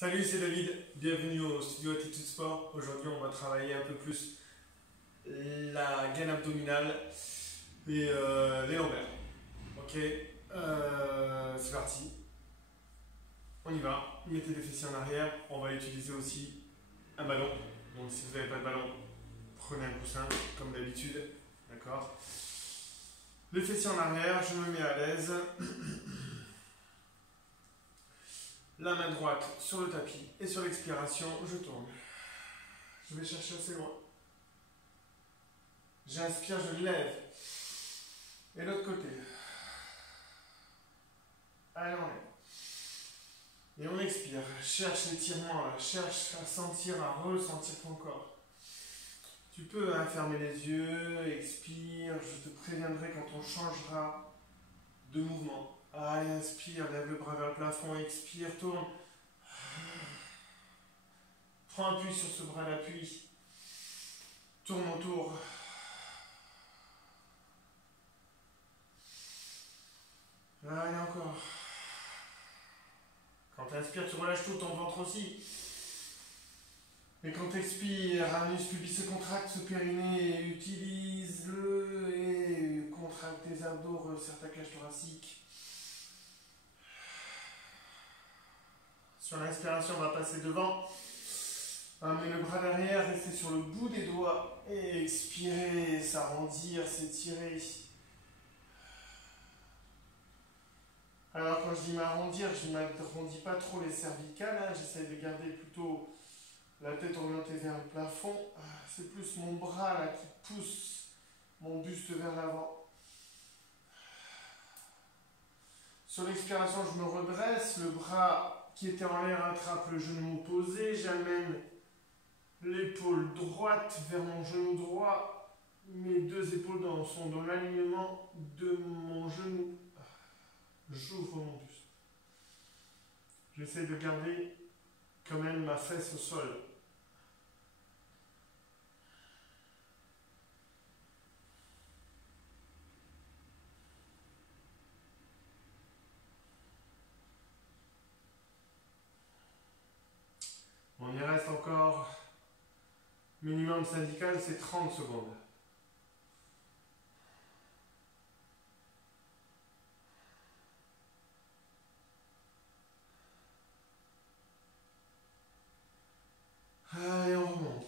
Salut, c'est David, bienvenue au studio Attitude Sport. Aujourd'hui, on va travailler un peu plus la gaine abdominale et les lombaires. Ok, c'est parti, on y va. Mettez les fessiers en arrière, on va utiliser aussi un ballon. Donc, si vous n'avez pas de ballon, prenez un coussin comme d'habitude. D'accord. Les fessiers en arrière, je me mets à l'aise. La main droite sur le tapis et sur l'expiration, je tourne. Je vais chercher assez loin. J'inspire, je lève. Et l'autre côté. Allez, on lève. Et on expire. Cherche l'étirement là. Cherche à sentir, à ressentir ton corps. Tu peux fermer les yeux, expire. Je te préviendrai quand on changera de mouvement. Allez, inspire, lève le bras vers le plafond, expire, tourne. Prends appui sur ce bras d'appui. Tourne autour. Allez, encore. Quand tu inspires, tu relâches tout ton ventre aussi. Et quand tu expires, anus pubis se contracte, ce périnée, utilise-le et contracte tes abdos, resserre ta cage thoracique. Sur l'inspiration, on va passer devant. Amenez le bras derrière, restez sur le bout des doigts. Et expirez, s'arrondir, s'étirer. Alors quand je dis m'arrondir, je ne m'arrondis pas trop les cervicales. J'essaie de garder plutôt la tête orientée vers le plafond. C'est plus mon bras là qui pousse mon buste vers l'avant. Sur l'expiration, je me redresse. Le bras qui était en l'air attrape le genou opposé. J'amène l'épaule droite vers mon genou droit. Mes deux épaules sont dans l'alignement de mon genou. J'ouvre mon buste. J'essaie de garder quand même ma fesse au sol. On y reste encore. Minimum syndical, c'est 30 secondes. Allez, on remonte.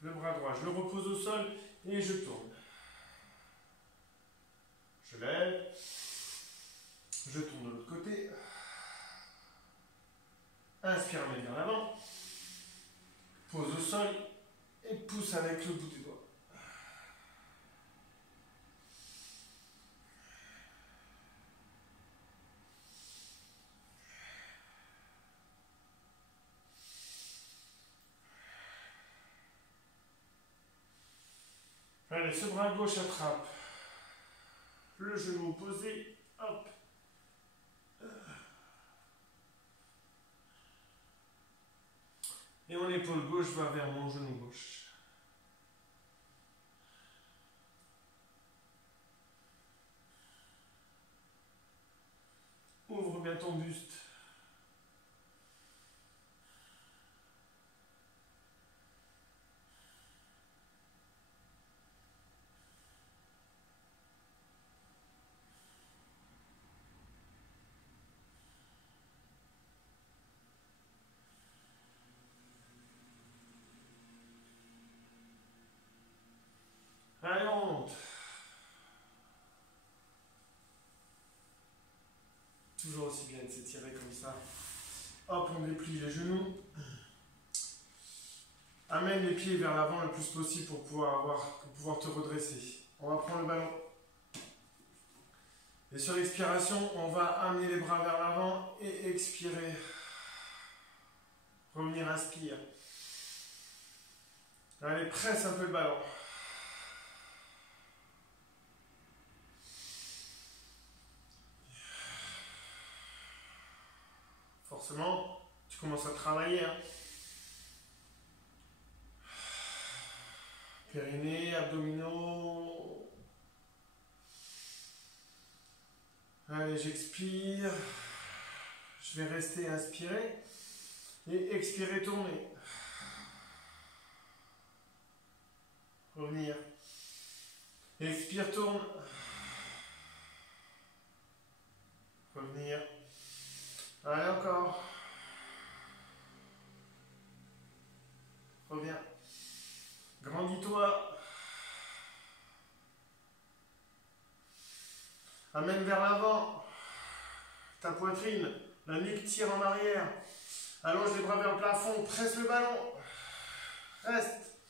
Le bras droit, je le repose au sol et je tourne. Je lève. Je tourne de l'autre côté. Inspire, mets vers l'avant. Pose au sol et pousse avec le bout des doigts. Allez, ce bras gauche attrape le genou opposé. Hop. Et mon épaule gauche va vers mon genou gauche. Ouvre bien ton buste. Allez, on monte. Toujours aussi bien de s'étirer comme ça. Hop, on déplie les genoux. Amène les pieds vers l'avant le plus possible pour pouvoir te redresser. On va prendre le ballon. Et sur l'expiration, on va amener les bras vers l'avant et expirer. Revenir, inspire. Allez, presse un peu le ballon. Forcément, tu commences à travailler. Périnée, abdominaux. Allez, j'expire. Je vais rester inspiré et expirer, tourner. Revenir. Expire, tourne. Revenir. Allez, encore. Reviens. Grandis-toi. Amène vers l'avant. Ta poitrine. La nuque tire en arrière. Allonge les bras vers le plafond. Presse le ballon. Reste.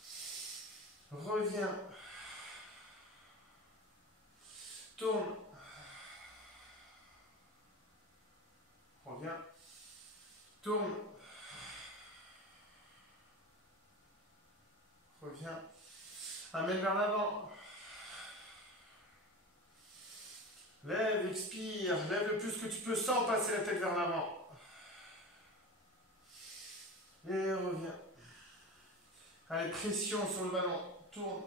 Reviens. Tourne. Reviens. Tourne. Reviens. Amène vers l'avant. Lève, expire. Lève le plus que tu peux sans passer la tête vers l'avant. Et reviens. Allez, pression sur le ballon. Tourne.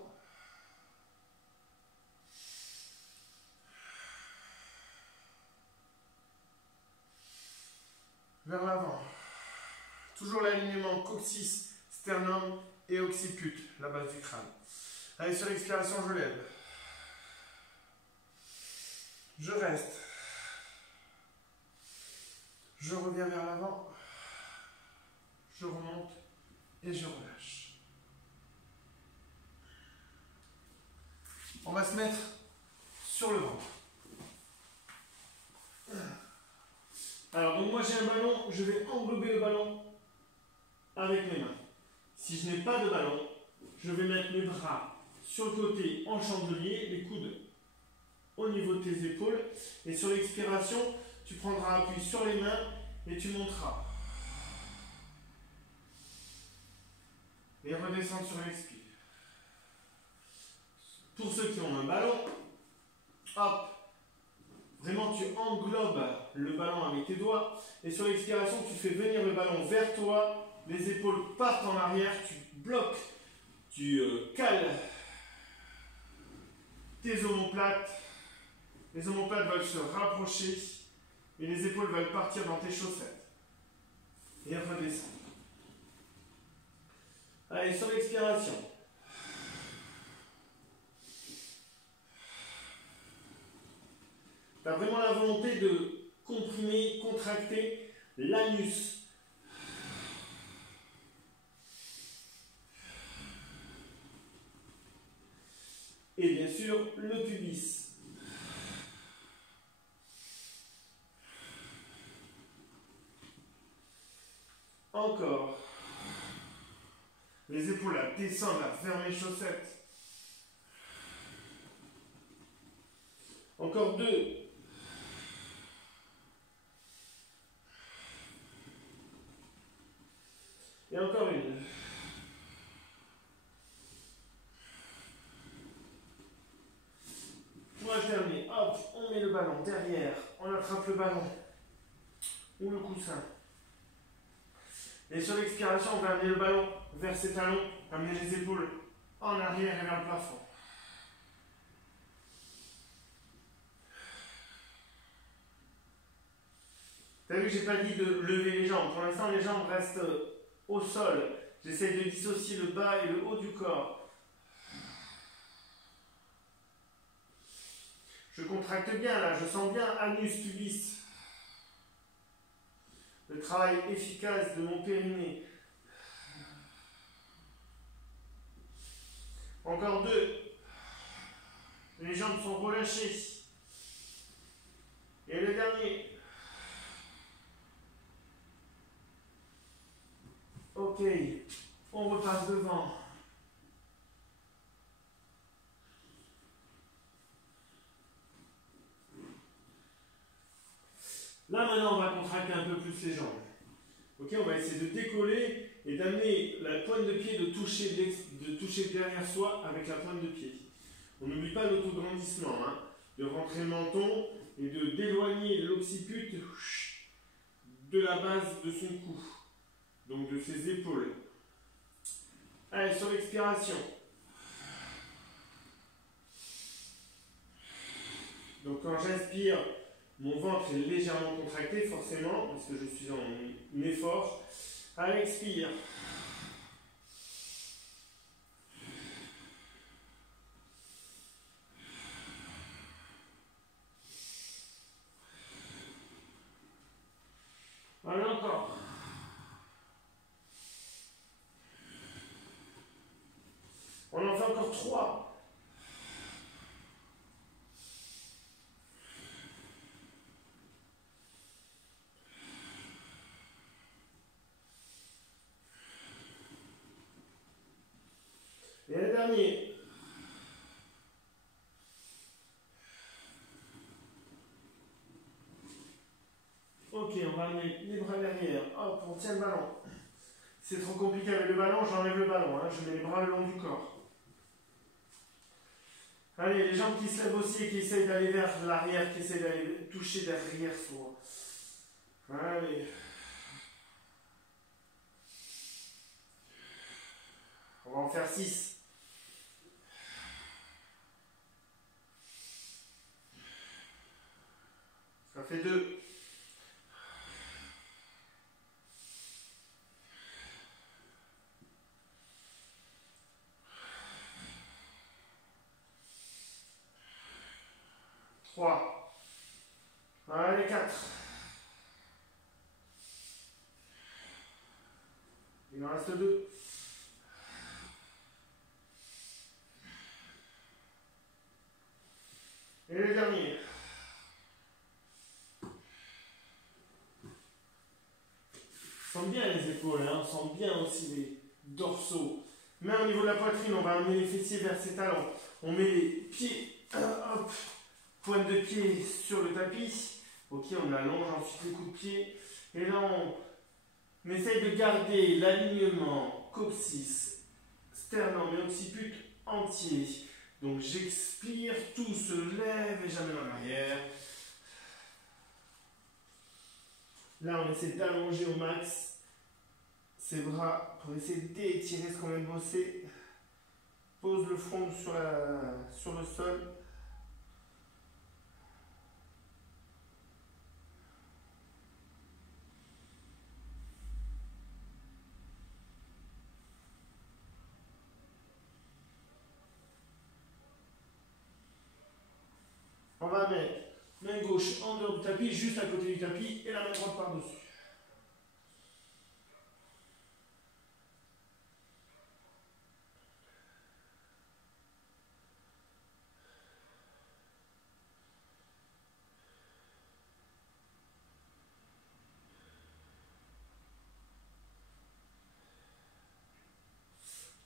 Vers l'avant. Toujours l'alignement coccyx, sternum et occiput, la base du crâne. Allez, sur l'expiration, je lève. Je reste. Je reviens vers l'avant. Je remonte et je relâche. On va se mettre sur le ventre. Alors, donc moi j'ai un ballon, je vais englober le ballon avec mes mains. Si je n'ai pas de ballon, je vais mettre mes bras sur le côté en chandelier, les coudes au niveau de tes épaules. Et sur l'expiration, tu prendras appui sur les mains et tu monteras. Et redescendre sur l'expire. Pour ceux qui ont un ballon, hop, vraiment tu englobes le ballon avec tes doigts. Et sur l'expiration, tu fais venir le ballon vers toi. Les épaules partent en arrière, tu bloques, tu cales tes omoplates. Les omoplates veulent se rapprocher et les épaules veulent partir dans tes chaussettes. Et redescendre. Allez, sur l'expiration. Tu as vraiment la volonté de comprimer, contracter l'anus. Et bien sûr, le pubis. Encore. Les épaules à descendre vers mes chaussettes. Encore 2. Et encore une. Pour alterner, hop, on met le ballon derrière, on attrape le ballon ou le coussin. Et sur l'expiration, on va amener le ballon vers ses talons, amener les épaules en arrière et vers le plafond. Tu as vu que j'ai pas dit de lever les jambes. Pour l'instant, les jambes restent au sol. J'essaie de dissocier le bas et le haut du corps. Je contracte bien là, je sens bien anus, pubis. Le travail efficace de mon périnée. Encore 2. Les jambes sont relâchées. Et le dernier. Ok, on repasse devant. Là maintenant on va contracter un peu plus les jambes. Ok, on va essayer de décoller et d'amener la pointe de pied, de toucher derrière soi avec la pointe de pied. On n'oublie pas l'autograndissement, hein, de rentrer le menton et de d'éloigner l'occiput de la base de son cou, donc de ses épaules. Allez, sur l'expiration. Donc quand j'inspire, Mon ventre est légèrement contracté, forcément, parce que je suis en effort. Allez, expire. Allez, encore. On en fait encore 3. Et le dernier. Ok, on va amener les bras derrière. Hop, on tient le ballon. C'est trop compliqué avec le ballon, j'enlève le ballon. Hein. Je mets les bras le long du corps. Allez, les jambes qui se lèvent aussi et qui essayent d'aller vers l'arrière, qui essayent d'aller toucher derrière soi. Allez. On va en faire 6. Ça fait 2. Allez, 4. Il en reste 2. Et le dernier. On sent bien les épaules, hein, on sent bien aussi les dorsaux. Mais au niveau de la poitrine, on va amener les fessiers vers ses talons. On met les pieds, hop, pointe de pied sur le tapis. Ok, on allonge ensuite les coups de pied. Et là, on essaye de garder l'alignement coccyx, sternum et occiput entier. Donc j'expire, tout se lève et j'amène en arrière. Là, on essaie d'allonger au max ses bras pour essayer d'étirer ce qu'on vient de bosser. Pose le front sur le sol. On va mettre main gauche en dehors du tapis, juste à côté du tapis, et la main droite par-dessus.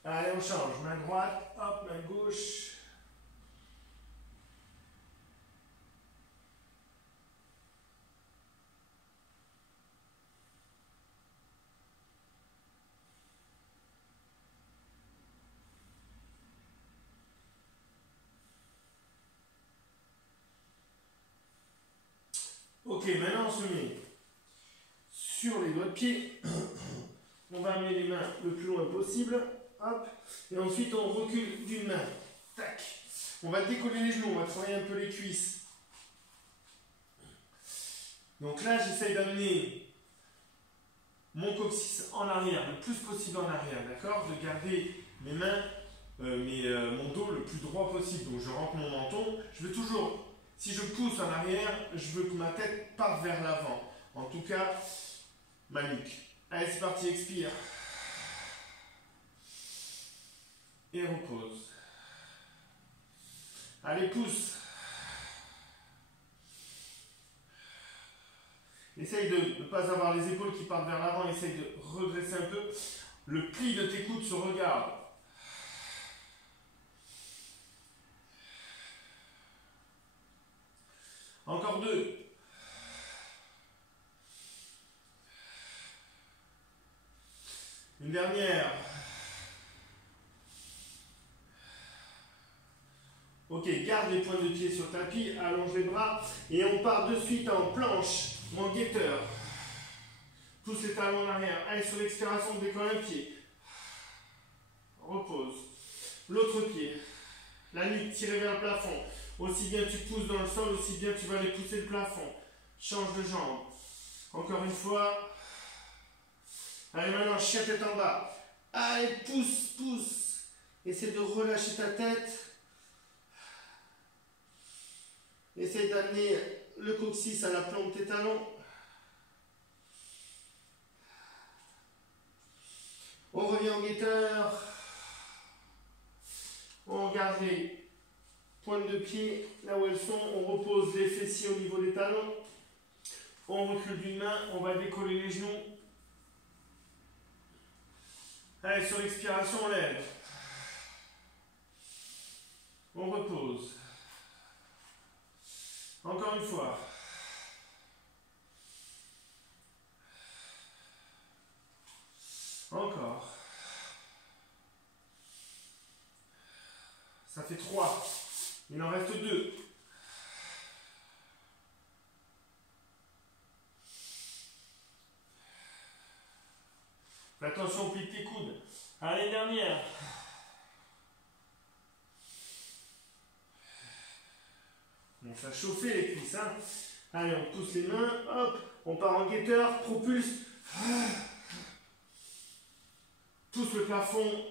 Allez, on change. Main droite, hop, main gauche. Ok, maintenant on se met sur les doigts de pied. On va amener les mains le plus loin possible. Hop. Et ensuite on recule d'une main. Tac. On va décoller les genoux, on va travailler un peu les cuisses. Donc là, j'essaye d'amener mon coccyx en arrière, le plus possible en arrière, d'accord? De garder mes mains, mon dos le plus droit possible. Donc je rentre mon menton. Je veux toujours, si je pousse en arrière, je veux que ma tête parte vers l'avant. En tout cas, ma nuque. Allez, c'est parti, expire. Et repose. Allez, pousse. Essaye de ne pas avoir les épaules qui partent vers l'avant. Essaye de redresser un peu. Le pli de tes coudes se regarde. Encore 2. Une dernière. Ok, garde les pointes de pied sur le tapis, allonge les bras et on part de suite en planche ou en guetteur. Pousse les talons en arrière. Allez, sur l'expiration, décolle un pied. Repose. L'autre pied. La nuque tirée vers le plafond. Aussi bien tu pousses dans le sol, aussi bien tu vas aller pousser le plafond. change de jambe. Encore une fois. Allez, maintenant, chien tête en bas. Allez, pousse, pousse. Essaie de relâcher ta tête. Essaye d'amener le coccyx à la plante de tes talons. On revient en guetteur. On regarde les pointes de pied là où elles sont. On repose les fessiers au niveau des talons. On recule d'une main. On va décoller les genoux. Allez, sur l'expiration, on lève. On repose. Encore une fois. Encore. Ça fait 3. Il en reste 2. Fais attention au pli de tes coudes. Allez, dernière. On fait chauffer les cuisses. Hein. Allez, on pousse les mains. Hop, on part en guetteur. Propulse. Pousse le plafond.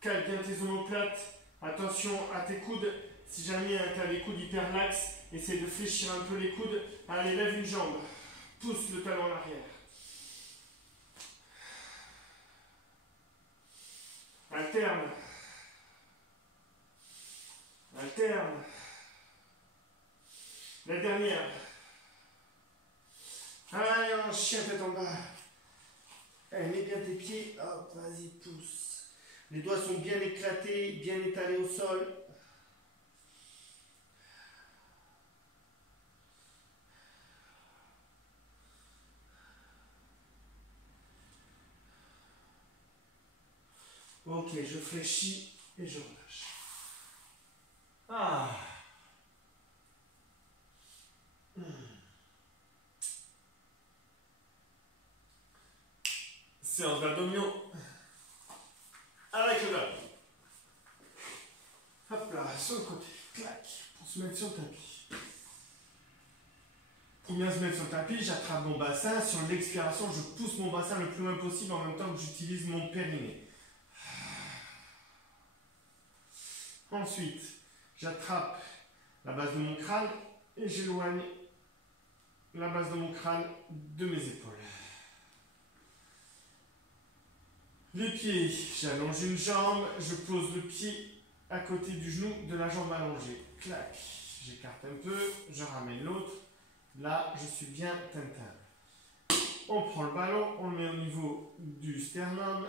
Cale bien tes omoplates. Attention à tes coudes. Si jamais tu as les coudes hyper laxes, essaie de fléchir un peu les coudes. Allez, lève une jambe. Pousse le talon en arrière. Alterne. Alterne. La dernière. Allez, un chien tête en bas. Allez, mets bien tes pieds. Hop, vas-y, pousse. Les doigts sont bien éclatés, bien étalés au sol. Ok, je fléchis et je relâche. Ah. Séance d'abdominaux. Avec le bas. Hop là, sur le côté. Clac. Pour se mettre sur le tapis. Pour bien se mettre sur le tapis, j'attrape mon bassin. Sur l'expiration, je pousse mon bassin le plus loin possible en même temps que j'utilise mon périnée. Ensuite, j'attrape la base de mon crâne et j'éloigne la base de mon crâne de mes épaules. Les pieds, j'allonge une jambe, je pose le pied à côté du genou de la jambe allongée. Clac, j'écarte un peu, je ramène l'autre. Là, je suis bien tintin. On prend le ballon, on le met au niveau du sternum.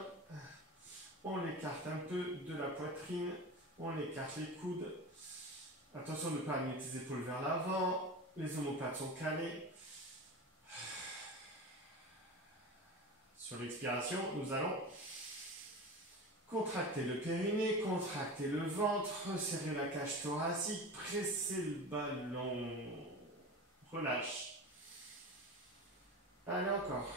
On l'écarte un peu de la poitrine. On écarte les coudes. Attention de ne pas amener tes épaules vers l'avant. Les omoplates sont calées. Sur l'expiration, nous allons contracter le périnée, contracter le ventre, resserrer la cage thoracique, presser le ballon. Relâche. Allez, encore.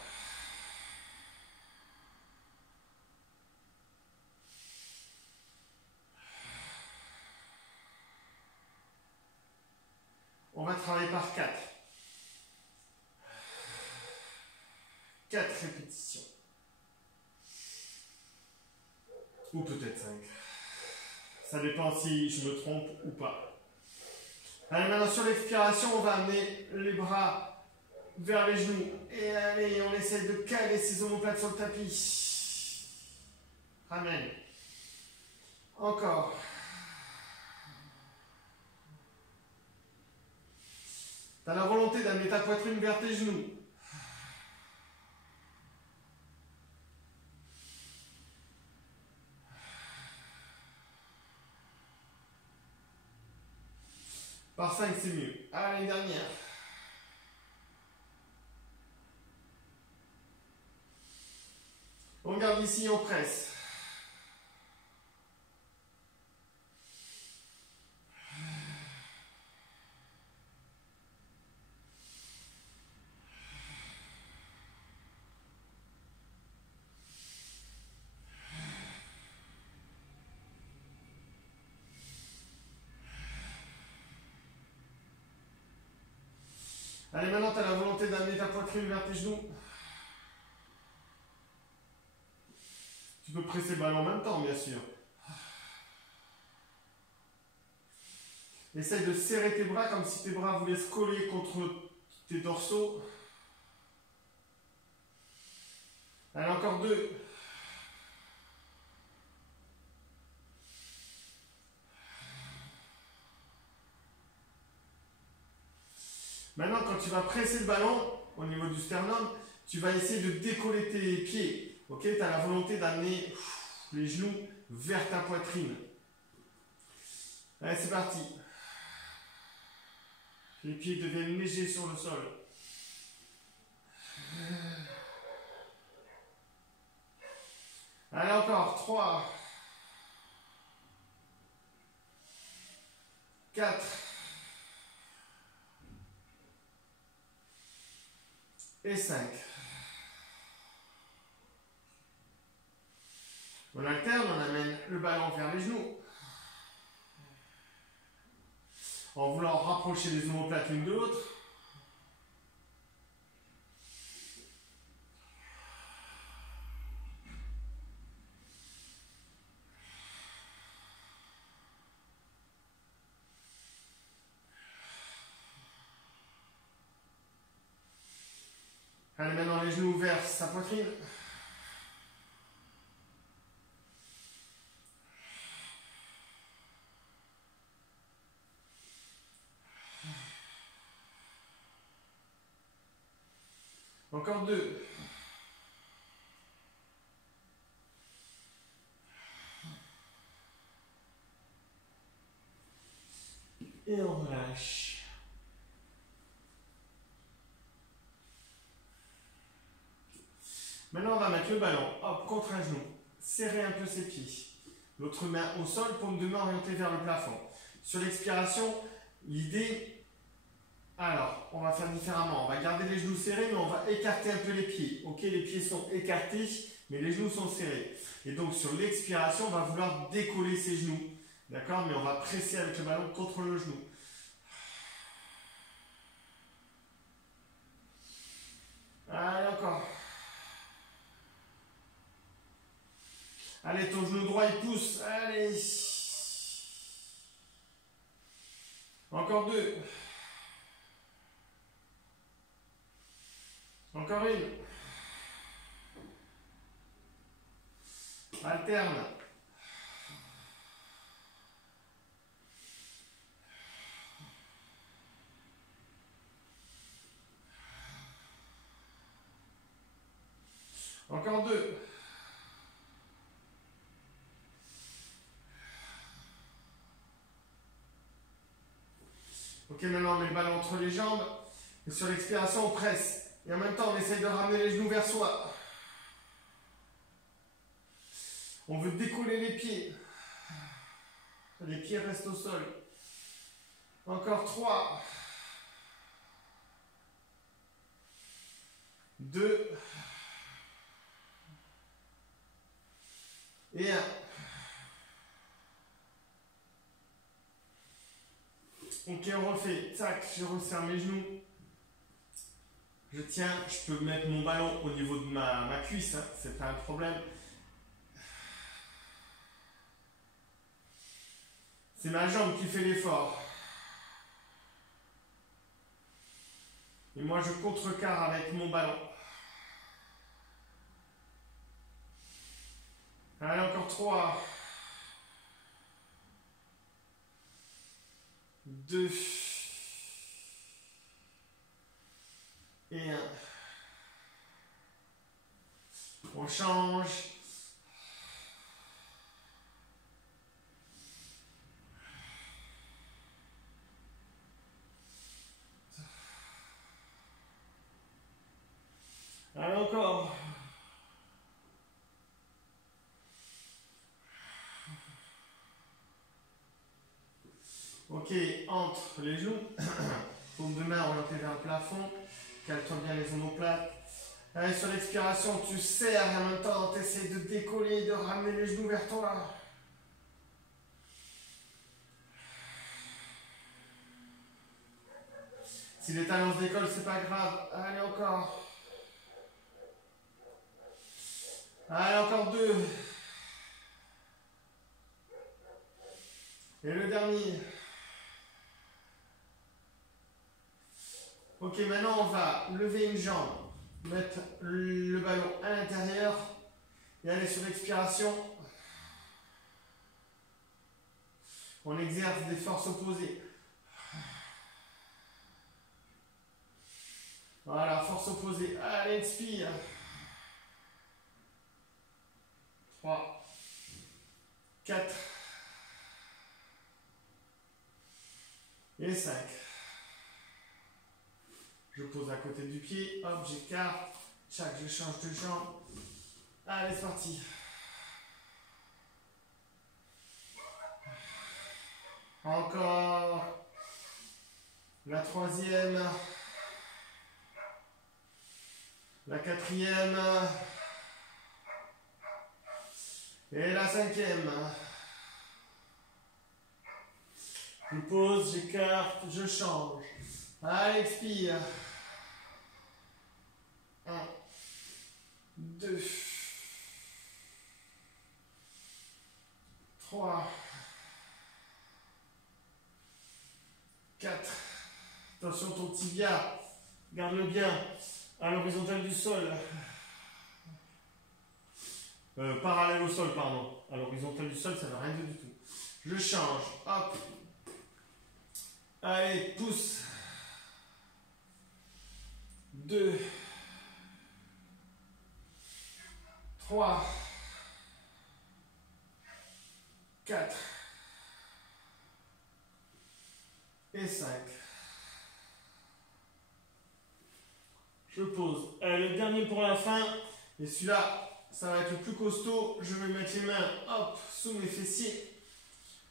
On va travailler par 4. 4 répétitions. Ou peut-être 5. Ça dépend si je me trompe ou pas. Allez, maintenant sur l'expiration, on va amener les bras vers les genoux. Et allez, on essaie de caler ses omoplates sur le tapis. Ramène. Encore. Tu as la volonté d'amener ta poitrine vers tes genoux. Par 5, c'est mieux. Allez, dernière. On garde ici, on presse. Allez, maintenant, tu as la volonté poitrine vers tes genoux. Tu peux presser le ballon en même temps, bien sûr. Essaye de serrer tes bras comme si tes bras voulaient se coller contre tes dorsaux. Allez, encore 2. Maintenant, quand tu vas presser le ballon au niveau du sternum, tu vas essayer de décoller tes pieds. Ok, tu as la volonté d'amener les genoux vers ta poitrine. Allez, c'est parti. Les pieds deviennent légers sur le sol. Allez, encore 3, 4 et 5. On alterne, on amène le ballon vers les genoux. En voulant rapprocher les omoplates l'une de l'autre. Allez, maintenant les genoux vers sa poitrine. Encore 2. Et on relâche. Maintenant, on va mettre le ballon hop, contre un genou. Serrer un peu ses pieds. L'autre main au sol, paume de main orientée vers le plafond. Sur l'expiration, l'idée... Alors, on va faire différemment. On va garder les genoux serrés, mais on va écarter un peu les pieds. Ok, les pieds sont écartés, mais les genoux sont serrés. Et donc, sur l'expiration, on va vouloir décoller ses genoux. D'accord? Mais on va presser avec le ballon contre le genou. Allez, encore. Allez, ton genou droit, il pousse. Allez. Encore 2. Encore une. Alterne. Encore 2. Ok, maintenant on met le ballon entre les jambes. Et sur l'expiration, on presse. Et en même temps, on essaye de ramener les genoux vers soi. On veut décoller les pieds. Les pieds restent au sol. Encore 3. 2. Et 1. Ok, on refait. Tac, je resserre mes genoux. Je tiens, je peux mettre mon ballon au niveau de ma cuisse, hein, c'est pas un problème. C'est ma jambe qui fait l'effort. Et moi, je contrecarre avec mon ballon. Allez, encore 3. 2. Et 1. On change. Allez, encore. Ok, entre les genoux. Paume de main orientée vers le plafond. Cale-toi bien les omoplates. Allez, sur l'expiration, tu serres et en même temps, tu essaies de décoller, de ramener les genoux vers toi. Si les talons se décollent, c'est pas grave. Allez, encore. Allez, encore 2. Et le dernier. Ok, maintenant on va lever une jambe, mettre le ballon à l'intérieur et aller sur l'expiration. On exerce des forces opposées. Voilà, force opposée. Allez, expire. 3, 4 et 5. Je pose à côté du pied, hop, j'écarte, chaque je change de jambe. Allez, c'est parti. Encore. La 3e. La 4e. Et la 5e. Je pose, j'écarte, je change. Allez, expire. 1, 2, 3, 4. Attention, ton tibia, garde-le bien à l'horizontale du sol. Parallèle au sol, pardon. À l'horizontale du sol, ça ne veut rien dire du tout. Je change. Hop. Allez, pousse. 2, 3, 4 et 5. Je pose. Allez, le dernier pour la fin. Et celui-là, ça va être le plus costaud. Je vais mettre les mains, hop, sous mes fessiers.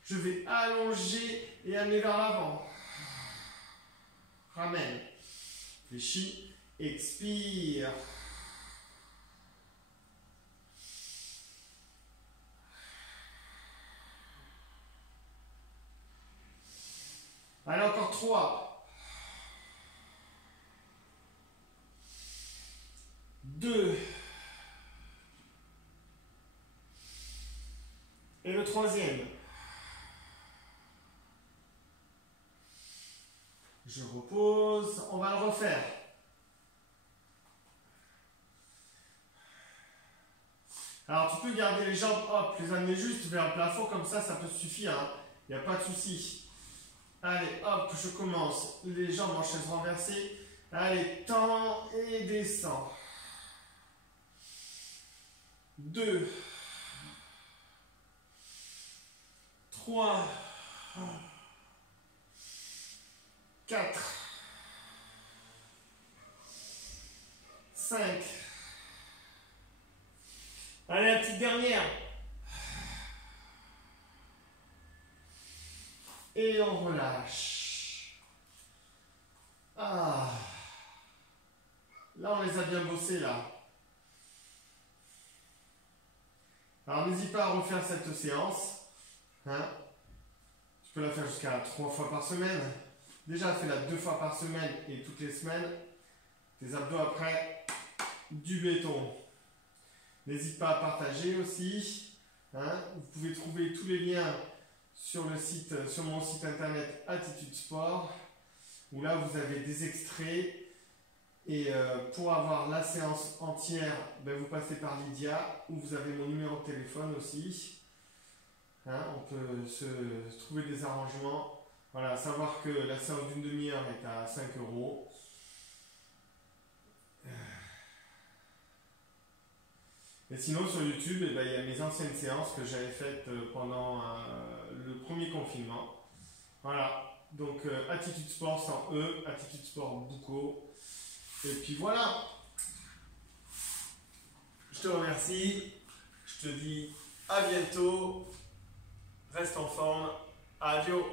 Je vais allonger et amener vers l'avant. Ramène. Fléchis. Expire. Allez, encore 3. 2. Et le 3e. Je repose. On va le refaire. Alors, tu peux garder les jambes, hop, les amener juste vers le plafond, comme ça peut suffire. Il n'y a pas de souci. Allez, hop, je commence. Les jambes en chaise renversée. Allez, tends et descends. 2, 3, 4, 5. Allez, la petite dernière. Et on relâche. Ah. Là, on les a bien bossés, là. Alors, n'hésite pas à refaire cette séance. Hein? Tu peux la faire jusqu'à 3 fois par semaine. Déjà, fais-la 2 fois par semaine et toutes les semaines. Tes abdos après, du béton. N'hésite pas à partager aussi. Hein? Vous pouvez trouver tous les liens sur le site, sur mon site internet Attitude Sport, où là vous avez des extraits. Et pour avoir la séance entière, ben, vous passez par Lydia, où vous avez mon numéro de téléphone aussi. Hein? On peut se trouver des arrangements. Voilà, savoir que la séance d'une demi-heure est à 5 €. Et sinon, sur YouTube, eh ben, il y a mes anciennes séances que j'avais faites pendant le premier confinement. Voilà, donc Attitude Sport sans E, Attitude Sport Bouco. Et puis voilà. Je te remercie. Je te dis à bientôt. Reste en forme. Adieu.